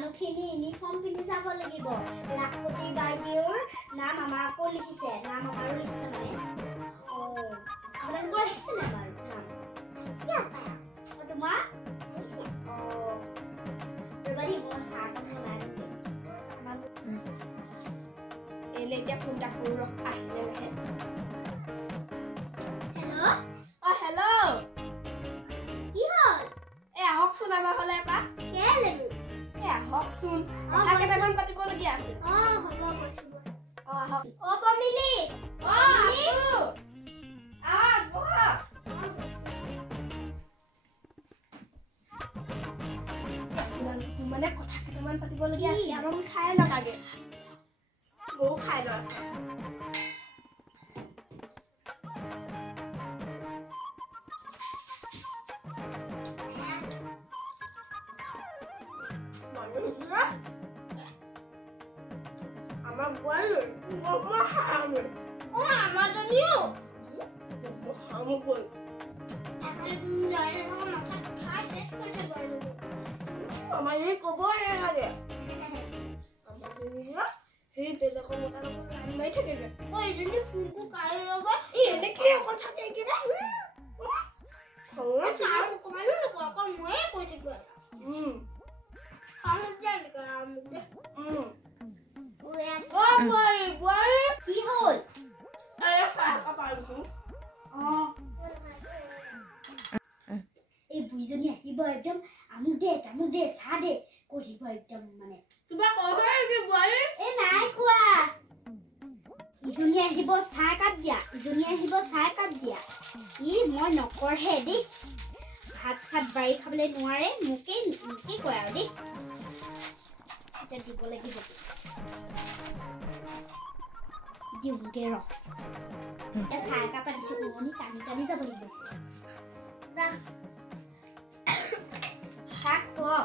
মানুহখিনি ইউনিফৰ্ম পিন্ধি যাব লাগিব লাখপতি বাইদেউৰ নাম আমাৰ আকৌ লিখিছে নাম আমাৰো লিখিছে মানে আপোনালোকৰ আহিছে নে বাৰু নাম তোমাৰ ৰবাৰি মই চাহ বনাই এলে এতিয়া ফোন টা কৰো আহিলে নাহে হেল্ল কি হ'ল আহকচোন আমাৰ হলে এপাক কেলে আহকচোন কথা কেইটামান পাতিবলগীয়া আছে হ'ব কৈছো আহক পমিলি আছো বহা মানে কথা কেইটামান পাতিবলগীয়া আছে আমাক খাই লগাগে ময়ো খাই লওঁ আমার বল মা হামে ও আমাদনিও হামু বল আপনি যাইরে মাথা খাই শেষ করতে বল আমার এই কবর লাগে আমার নিয়া এই বেলা কোন কথা লাইন নাই থাকে ওই জন্য ফুলকু কাই লবা এনে কি কথা কি রে খাওয়া কাম কমানো কোন ময়ে কই থাকবে খাওয়া যাবে কাম boy কি হল এই বুইজনী আহিব একদম আমু দে চাহ দে কৰিব একদম মানে কিবা কয় কি boy এ নাই কোৱা ইজনী আহিব চাহ কাপ দিয়া ই মই নকৰহে দেই ভাত চাত বাৰী খাবলৈ নোৱাৰে মোকে কয় আৰু দেই এটা দিব লাগিব দিওঁগে ৰ চাহ কাপ আনিছো উমনি টানি যাব লাগিব চাহ খোৱা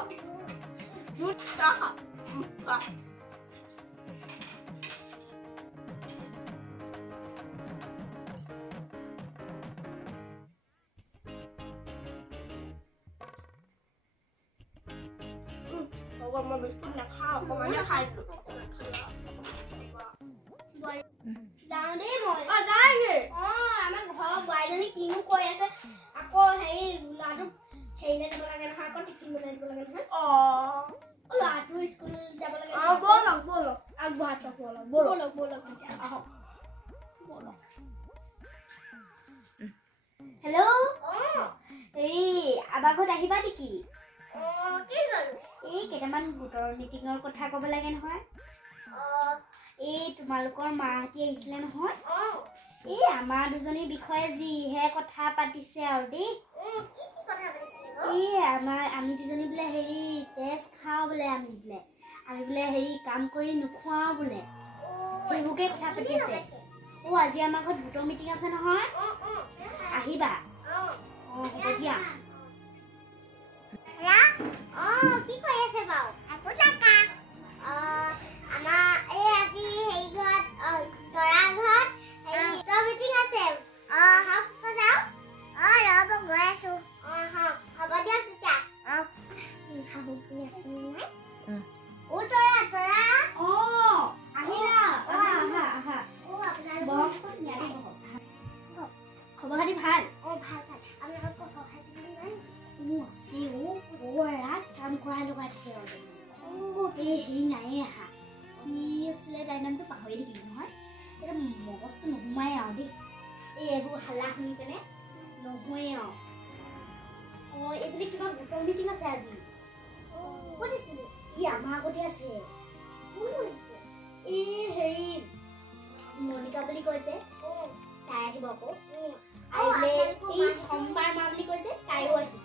মই বিস্কুট নাখাওঁ অকণমানে খাইছোঁ যাওঁদে মই যায়গে আমাৰ ঘৰৰ বোৱাৰীজনী কিনো কৈ আছে আকৌ হেৰি ল'ৰাটো হেৰিলে যাব লাগে নহয় আকৌ টিফিন বনাই দিব লাগে নহয় ল'ৰাটো স্কুল যাব লাগে ব'লক আগবঢ়াইছোঁ ব'লক আহক হেল্ল' হেৰি আবাৰ ঘৰত আহিবা নেকি এই কেইটামান গোটৰ মিটিঙৰ কথা ক'ব লাগে নহয় এই তোমালোকৰ মাহঁতি আহিছিলে নহয় এই আমাৰ দুজনীৰ বিষয়ে যিহে কথা পাতিছে আৰু দেই এই আমি দুজনী বোলে হেৰি তেজ খাওঁ বোলে আমি বোলে হেৰি কাম কৰি নোখোৱাওঁ বোলে সেইবোৰকে কথা পাতি আছে আজি আমাৰ ঘৰত গোটৰ মিটিং আছে নহয় আহিবা হ'ব দিয়া কি কৈ আছে বাৰু একো টাকা আমাৰ এই আজি হেৰি ঘৰত তৰা ঘৰত গোটৰ মিটিং আছে হওক যাওঁ ৰ'ব গৈ আছো হ'ব দিয়ক তেতিয়া শাহুজনী আছে নহয় তৰা আহিলা আহা খবৰ খাতি ভাল ভাল আপোনালোকৰ সহায় কাম কৰাই লগাই দিছে হেৰি নাই আহা কি আছিলে তাইৰ নামটো পাহৰি থাকিলো নহয় এতিয়া মগজটো নোসোমাই আৰু দেই এই এইবোৰ হাল্লা শুনি পেলাই নহয়ে আৰু এইবুলি কিবা গোটৰ মিটিং আছে আজি ক'ত আছিলে ই আমাৰ আগতে আছে এই হেৰি মনিকা বুলি কয় যে তাই আহিব আকৌ আহিলে এই সোমবাৰ মা বুলি কয় যে তাইও আহিব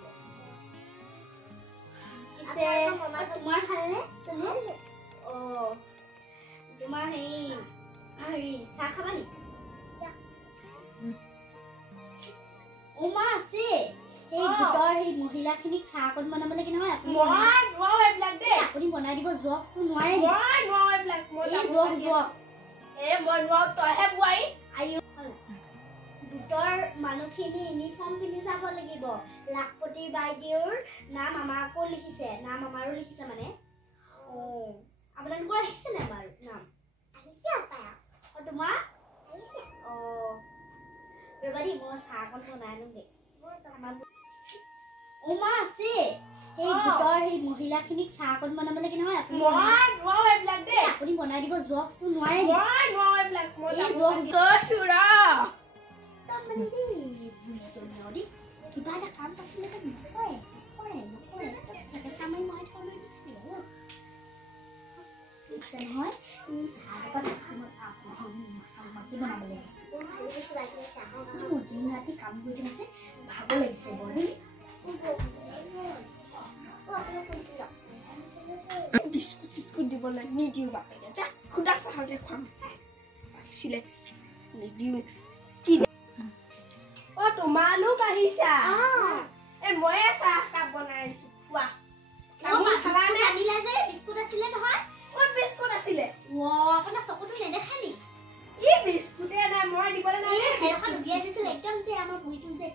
তোমাৰ ভালনে তোমাৰ হেৰি চাহ খাবা নেকি মা আছে এই গোটৰ সেই মহিলাখিনিক চাহ অকণ বনাব লাগে নহয় আপুনি বনাই দিব যোৱাকচোন নোৱাৰে গোটৰ মানুহখিনি ইউনিফৰ্ম পিন্ধি যাব লাগিব লাখপতি বাইদেউৰ নাম আমাৰ আকৌ লিখিছে নাম আমাৰো লিখিছে মানে আপোনালোকৰ আহিছে নে বাৰু নাম আহিছে পায় তোমাৰ আহিছে ৰবাদি মই চাহকণ বনাই আনোগে মা আছে এই গোটৰ এই মহিলাখিনিক চাহকণ বনাব লাগে নহয় আপুনি আপুনি বনাই দিব যোৱাকচোন নোৱাৰে কিবা এটা কাম আছিলে নকৰে চামাই মই থৈ নহয় এই চাহকণ বনাব লাগিছে দিন ৰাতি কাম কৰি আছে ভাগৰ লাগিছে বৰ দেই বিস্কুট চিস্কুট দিবলৈ নিদিওঁ বাপেকে যা খুদা চাহকে খুৱাম আহিছিলে নিদিওঁ কি তোমালোক আহিছা ময়ে চাহ কাপ বনাই আহিছো খোৱা আনিলা যে বিস্কুট আছিলে নহয় ক'ত বিস্কুট আছিলে আপোনাৰ চকুটো নেদেখা নি ই বিস্কুটে নাই মই দিবলৈ নাই এখন উলিয়াই দিছিল একদম যে আমাৰ বুঢ়ীটো যে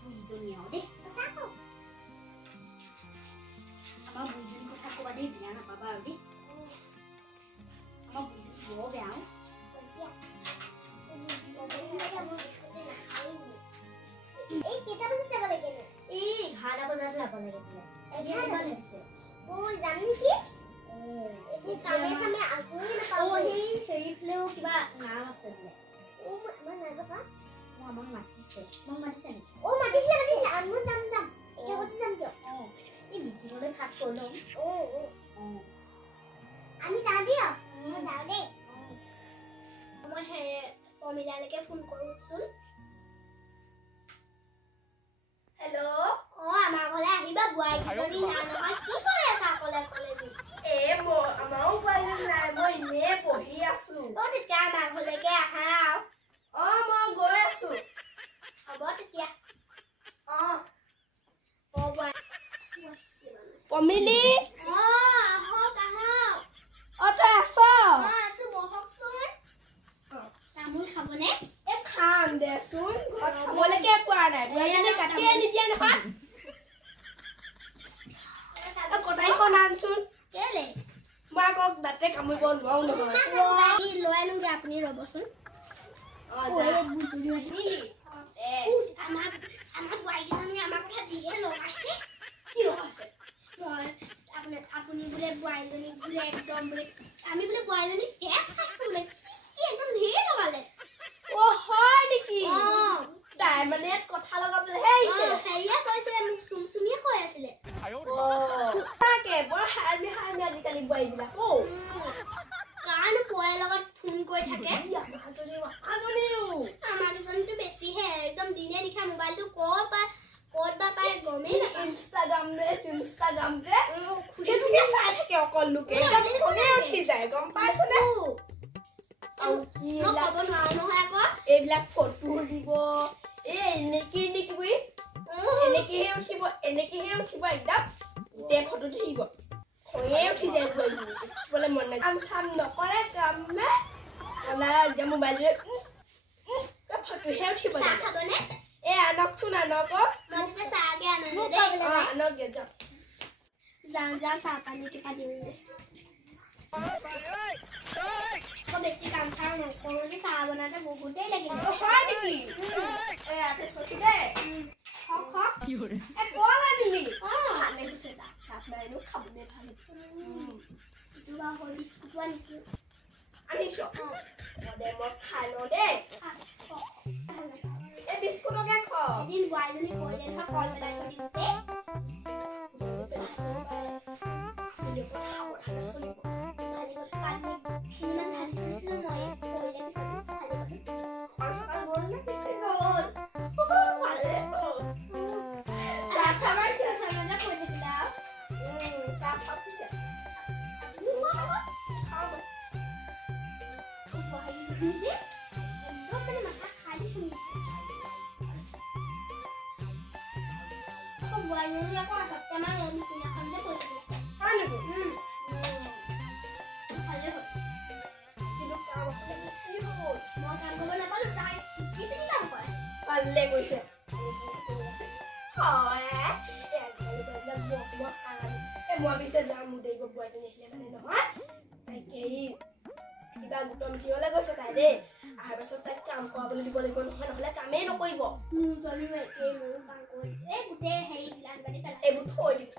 বুঢ়ীজনী আৰু দেই আমাৰ বুঢ়ীজনীৰ কথা ক'বা দেই বেয়া নাপাবা আৰু দেই আমাৰ বুঢ়ীজনী বৰ বেয়া এই কেইটা বজাত যাব লাগে এই 11 বজাত যাব লাগে বোলে 11 বাজিছে যাম নেকি কামে চামে আগুৰি নাপাওঁ সেই হেৰিফালেও কিবা নাম আছে বোলে আমাৰ নাই বাবা আমাক মাতিছে নেকি মাতিছে আমি যাম একেবাৰে যাম দিয়ক এই মিটিঙলৈ ফাৰ্ষ্ট কৰি লওঁ আমি যাওঁ দিয়ক যাওঁ দেই মই প্ৰমিলালৈকে ফোন কৰোঁচোন হেল্ল' আমাৰ ঘৰলৈ আহিবা বোৱাৰীজনী নাই নহয় কি কৰি আছা অকলে আমাৰো বোৱাৰীজনী নাই মই এনেই বহি আছো তেতিয়া আমাৰ ঘৰলৈকে আহা মই গৈ আছো হ'ব তেতিয়া পমিলি আহক তই আছ আছো বহকচোন তামোল খাবনে খাম দেচোন ঘৰত খাবলৈকে পোৱা নাই বোৱাৰীজনী কাটিয়ে নিদিয়ে নহয় কটাইখন আনচোন কেলে মই আকৌ দাঁতে কামুৰিব নোৱাৰো নহয় লৈ আনোগে আপুনি ৰ'বচোন আমাৰ বোৱাৰীজনী আমাৰ কথা যিহে লগাইছে কি লগাইছে আপুনি বোলে বোৱাৰীজনী বোলে একদম বোলে আমি বোলে বোৱাৰীজনী তেজ খাইছো বোলে কি একদম ধেৰ লগালে হয় নেকি তাই মানে ইয়াত কথা লগাবলৈহে আহিছে হেৰিয়ে কৈছিলে মোক চুমচুমিয়ে কৈ আছিলে তাকে বৰ হাৰমি আজিকালি বোৱাৰীবিলাক কাৰণ বোৱাৰীৰ লগত ফোন কৰি থাকে আমাৰ দুজনীতো বেছিহে একদম দিনে নিশা মোবাইলটো ক'ত বা পাই গমেই নাপায় ইনষ্টাগ্ৰাম সেইটোকে চাই থাকে অকল লোকে ফোনে উঠি যায় গম পাইছনে এইবিলাক ফটো দিব এনেকেহে উঠিব একদম গোটেই ফটো থাকিব খঙে উঠি যায় বোলে মন নাই কাম চাম নকৰে কাম নে এতিয়া মোবাইলটোৱে ফটোহে উঠিব আনকচোন আনক আনক যা চাহ পানী কিবা দিওঁগে বেছি কাম চাম নকৰো যে চাহ বনাওঁতে বহুতেই লাগিব হয় নেকি খাবলৈ ভাল বিস্কুটো আনিছো আনিছ মই খাই লওঁ দেই এই বিস্কুটকে এদিন বোৱাৰীজনী কৰিলে নহয় কল পেলাই থৈ দিওঁতে মই পিছে যাম মোৰ দেৰিব বোৱাৰীজনী আহিলে মানে নহয় হেৰি কিবা গোটৰ মিটিঙলৈ গৈছে তাই দেই আহাৰ পাছত তাইক কাম কৰাবলৈ দিব লাগিব নহয় নহ'লে কামেই নকৰিব এইবোৰ থৈ দিব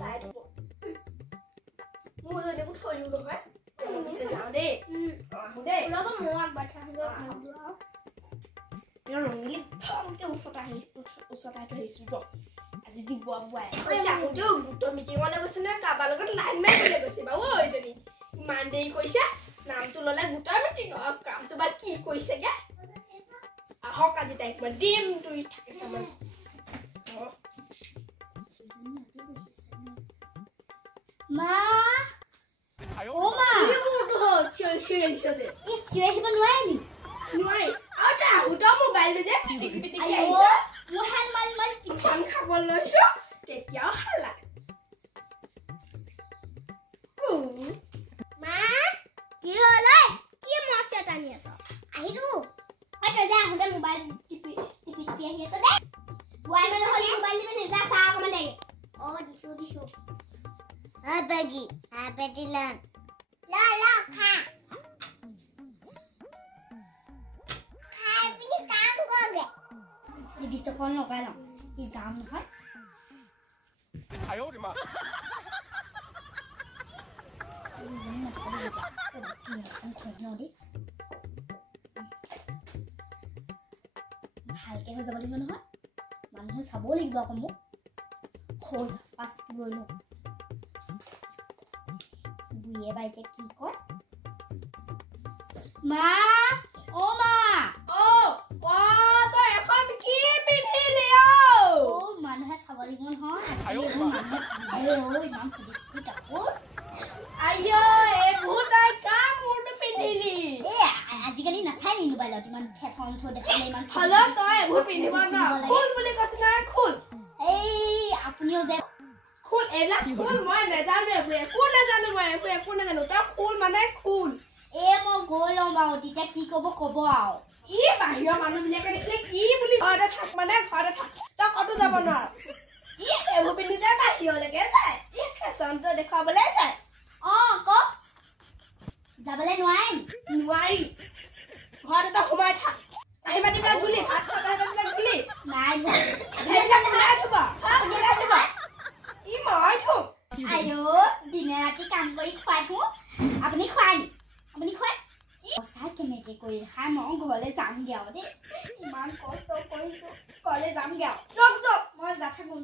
তাই থব মোৰ যদি এইবোৰ থৈ দিওঁ নহয় পিছে যাওঁ দেই আহোঁ দেই ৰঙিলি ভালকে ওচৰতাই আহিছোঁ আজি দিব বুৱাই কৈছে আহোঁতেও গোটৰ মিটিঙলৈ গৈছে নে কাৰোবাৰ লগত লাইন মাৰিবলৈ গৈছে বাৰু এইজনী ইমান দেৰি কৈছে নামটো ল'লে গোটৰ মিটিং কামটো বা কি কৈছেগে আহক আজি তাইক মই দিম তুই থাকে চামান মা ও মা এইবোৰটো হ'ল চিঞৰি আহিছে যে এই চিঞৰি আহিব নোৱাৰে নি নোৱাৰি আৰু তই আহোঁতেও মোবাইলটো যে পিটিকি পিটিকি আহিছ মোৰ হাত মাৰি মাৰি পিঠান খাব লৈছো তেতিয়াও হালা মা কি হ'ল ঐ কি মৰছে টানি আছ আহিলো তই যে আহোঁতে মোবাইল টিপি আহি আছ দে বুৱাই মানে হ'লে মোবাইল টিপি নিজা চাহ অকণমান লাগে দিছো বেগি পেটিলান ল খা খাই পিনি কাম কৰগে এই বিচকল লগাই লওঁ কি যাম নহয় ভালকে হৈ যাব লাগিব নহয় মানুহে চাবও লাগিব আকৌ মোক হ'ল পাছটো লৈ লওঁ বুঢ়ীয়ে বা এতিয়া কি কয় মা ও মা তই এখন কি পিন্ধিলি মানুহে চাব লাগিব নহয় ইমান চিটি কাপোৰ আজিকালি নাচাই নি মোবাইলত ইমান ফেশ্বন শ্ব' দেখালে ইমান এই আপুনিও যে খুল এইবিলাক খুল মই নেজানো একো নেজানো তই খুল মানে খুল মই গৈ লওঁ বাৰু তেতিয়া কি ক'ব আৰু ই বাহিৰৰ মানুহবিলাকে দেখিলে কি বুলি ঘৰতে থাক মানে ঘৰতে থাক তই ক'তো যাব নোৱাৰ ই সেইবোৰ পিন্ধিতে বাহিৰলৈকে যায় ই ফেশ্বনটো দেখুৱাবলৈ যায় কওক যাবলৈ নোৱাৰি ঘৰত এটা সোমাই থাক আহি মাতিবিলাক ধুলি ভাত খাব আহিবাবিলাক ধুলি নাই ই মই থো দিনে ৰাতি কাম কৰি খুৱাই থো আপুনি খুৱাই সঁচাই কেনেকে কৰি খাই মই ঘৰলৈ যামগে আৰু দেই ইমান কষ্ট কৰিছো ঘৰলৈ যামগে আৰু যক মই নাথাকো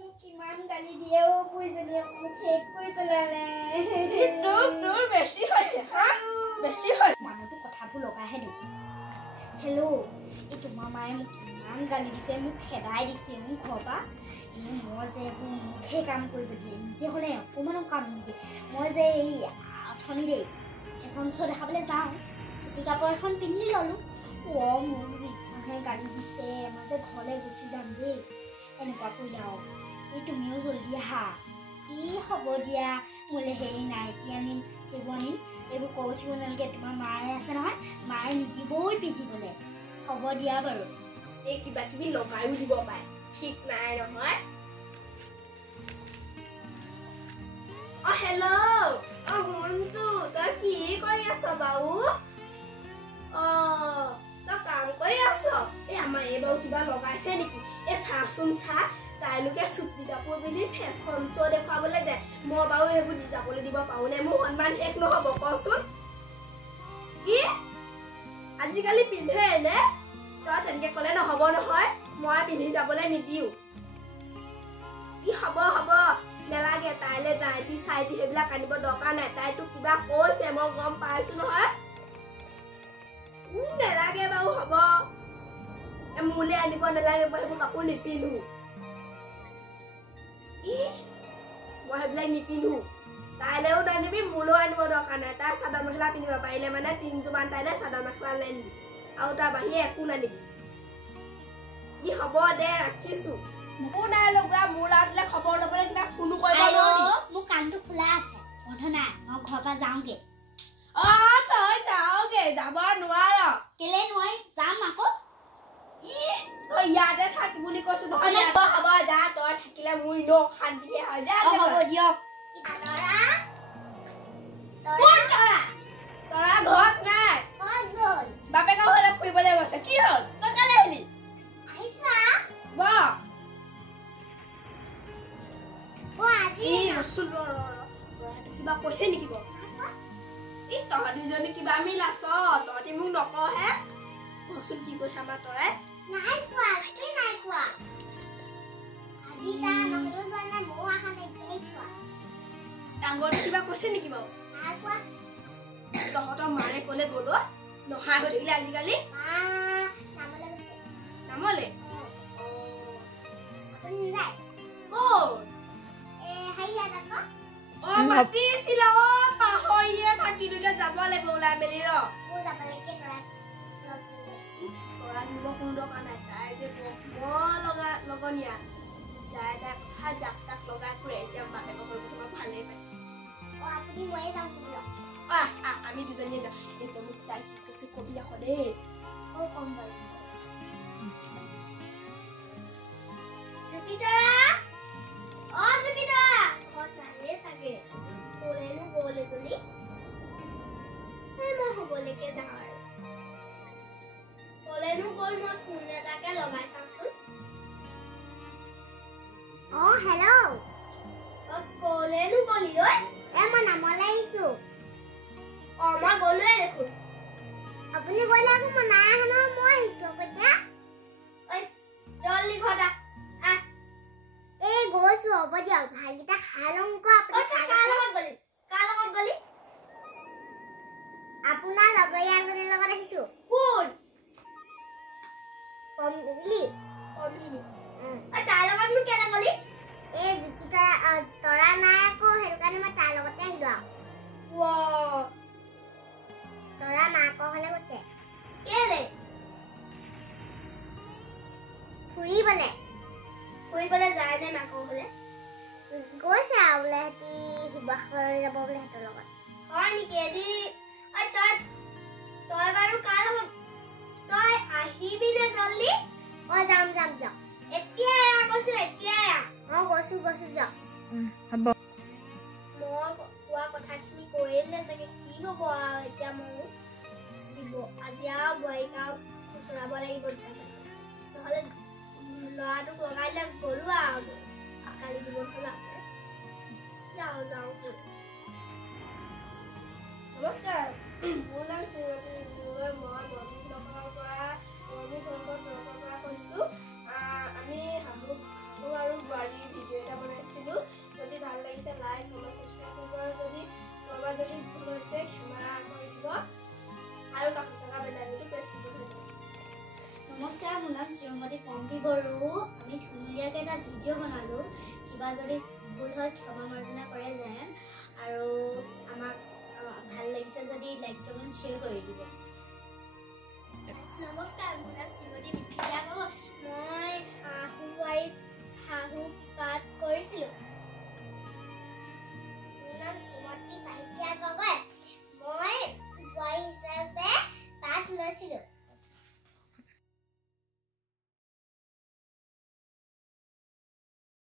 মোক কিমান গালি দিয়ে বুঢ়ীজনীয়ে মোক শেষ কৰি পেলালে মানুহটো কথাবোৰ লগাইহে দিওঁ হেল্ল' এই তোমাৰ মায়ে মোক কিমান গালি দিছে মোক খেদাই দিছে মোক ঘৰৰ পৰা মই যে এইবোৰ মুখে কাম কৰিব দিয়ে নিজে হ'লে অকণমানো কাম নিদিয়ে মই যে এই অথনি দেই ফেশ্বন শ্ব' দেখাবলৈ যাওঁ চুটি কাপোৰ এখন পিন্ধি ল'লোঁ মোক যিখনহে গালি দিছে মই যে ঘৰলৈ গুচি যাম দেই এনেকুৱা কৰিলে আৰু এই তুমিও জল্দি আহা হ'ব দিয়া মোলৈ হেৰি নাইটি আনিম সেইবোৰ আনিম এইবোৰ কৈ উঠিব নালাগে তোমাৰ মায়ে আছে নহয় মায়ে নিদিবই পিন্ধিবলৈ হ'ব দিয়া বাৰু এই কিবা কিবি লগাইও দিব পাৰে ঠিক নাই নহয় হেল্ল' মনটো তই কি কৰি আছ বাৰু তই কাম কৰি আছ এই আমাৰ এই বাৰু কিবা লগাইছে নেকি এই চাচোন চাহ তাইলোকে চুটি কাপোৰ পিন্ধি ফেশ্বন শ্ব' দেখুৱাবলৈ যায় মই বাৰু সেইবোৰ যাবলৈ দিব পাৰোঁ নে মোৰ সন্মান শেষ নহ'ব কচোন কি আজিকালি পিন্ধে নে তই তেনেকে ক'লে নহ'ব নহয় মই পিন্ধি যাবলৈ নিদিওঁ কি হ'ব নেলাগে তাইলৈ নাইটি চাইটি সেইবিলাক আনিব দৰকাৰ নাই তাই তোক কিবা কৈছে মই গম পাইছো নহয় নেলাগে বাৰু হ'ব মোলৈ আনিব নেলাগে মই সেইবোৰ কাপোৰ নিপিন্ধো মই সেইবিলাক নিপিন্ধো তাইলৈও নানিবি মোলৈও আনিব দৰকাৰ নাই তাই চাদৰ মেখেলা পিন্ধিব পাৰিলে মানে 3যোৰমান তাইলৈ চাদৰ মেখেলা লৈ আনিবি আৰু তাৰ বাহিৰে একো নানিবি হ'ব দে ৰাখিছো মোকো নাই লগা মোৰ ল'ৰাটোলৈ খবৰ ল'বলৈ কিবা ফোনো কৰিব মোৰ কাণটো খোলা আছে বন্ধ নাই মই ঘৰৰ পৰা যাওঁগে তই যাওঁগে যাব নোৱাৰ কেলে নোৱাৰি যাম আকৌ তই ইয়াতে থাক বুলি কৈছো নহয় হ'ব যা তই থাকিলে মোৰ ইনো শান্তিয়ে হয় যা হ'ব দিয়ক তৰা ঘৰত নাই বাপেকৰ ঘৰলৈ ফুৰিবলৈ গৈছে কি হ'ল তই কালে আহিলি কিবা কৈছে নেকি বাৰু তহঁতি যদি কিবা মিল আছ তহঁতি মোক নকহে কচোন কি কৈছে আমাৰ তৰাই ডাঙৰ কিবা কৈছে নেকি বাৰু তহঁতৰ মায়ে কলে গলো নহাই হৈ থাকিলে আজিকালি নামলে মাতিছিল পাহৰিয়ে থাকিলো এতিয়া যাব লাগিব ওলাই মেলি তৰা নিব কোনো দৰকাৰ নাই তাই যে লগনীয়া যাই তাই কথা জাক তাক লগাই ফুৰে এতিয়া বাপেকৰ ঘৰ ভালেই পাইছো আমি দুজনীয়ে যাওঁ একদম তাই কি কৈছে কবি আকৌ দেই কম বাৰু চাগে ক'লেনো গ'লে বুলি মই হ'বলৈকে যাওঁ আৰু ক'লেনো গ'ল মই ফোন এটাকে লগাই চাওঁচোন হেল্ল' ক'লেনো গ'লি ঐ মই নামলৈ আহিছোঁ মই গ'লোৱে দেখোন আপুনি গ'লে আকৌ মই নাই আহা নহয় মই আহিছোঁ এতিয়া জলদি ঘৰত গৈছো হ'ব দিয়ক ভাইকেইটা খাই লওঁ আপুনি কাৰ লগত গলি আপোনাৰ লগৰীয়া এজনীৰ লগত আহিছো কোন কমলি তাৰ লগত মোক কেনে গলি এই জুপি তৰা নাই আকৌ সেইটো কাৰণে মই তাৰ লগতে আহিলো আৰু তৰা মাকৰ ঘৰলে গৈছে কেলে ফুৰিবলৈ যায় নে মাকৰ ঘৰলে গৈছে আৰু বোলে সিহঁতি শিৱসাগৰ যাব বোলে সিহঁতৰ লগত হয় নেকি তই বাৰু কাৰ লগত তই আহিবি নে জলদি যাম দিয়ক এতিয়াই কৈছো গৈছো দিয়ক হ'ব মই কোৱা কথাখিনি কৈলে চাগে কি হ'ব আৰু এতিয়া মোৰ দিব আজি আৰু বোৱাৰীক আৰু চলাব লাগিব নহ'লে ল'ৰাটোক লগাই দিলে গ'লো আৰু কালি দিব যাওঁ নমস্কাৰ মোৰ নাম শ্ৰীমতী মই মৰ্মিনগৰৰ পৰা কৈছোঁ আমি শাহু আৰু বোৱাৰীৰ ভিডিঅ' এটা বনাইছিলোঁ যদি ভাল লাগিছে লাইক কমেণ্ট ছাবস্ক্ৰাইব কৰিব যদি ক'ৰবাত যদি ভুল হৈছে ক্ষমা কৰি দিব আৰু কাষত থকা বেল আইকনটো প্ৰেছ কৰিব নমস্কাৰ মোৰ নাম শ্ৰীমতী পম্পী বড়ো আমি ধুনীয়াকৈ এটা ভিডিঅ' বনালোঁ কিবা যদি ভুল হয় ক্ষমা মাৰ্জনা কৰে যেন আৰু আমাক ভাল লাগিছে যদি লাইক কমেণ্ট শ্বেয়াৰ কৰি দিব নমস্কাৰ মোৰ নাম শ্ৰীমতী বিচিতা মই শাহু বোৱাৰীত শাহু পাঠ কৰিছিলোঁ